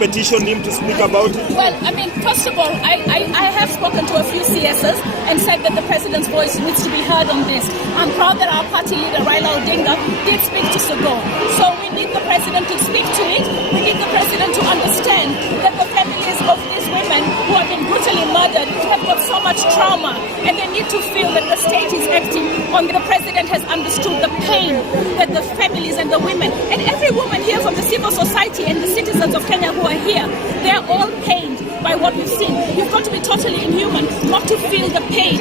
petitioned him to speak about it? Well, I mean, first of all, I have spoken to a few CSs and said that the president's voice needs to be heard on this. I'm proud that our party leader, Raila Odinga, did speak to Sugo. So we need the president to speak to it. We need the president to understand that the families of these women who have been brutally murdered have got so much trauma, and they need to feel that the state is acting on. The president has understood the pain that the families and the women and every woman here from the civil society and the citizens of Kenya who are here, they're all pained by what we've seen. You've got to be totally inhuman not to feel the pain.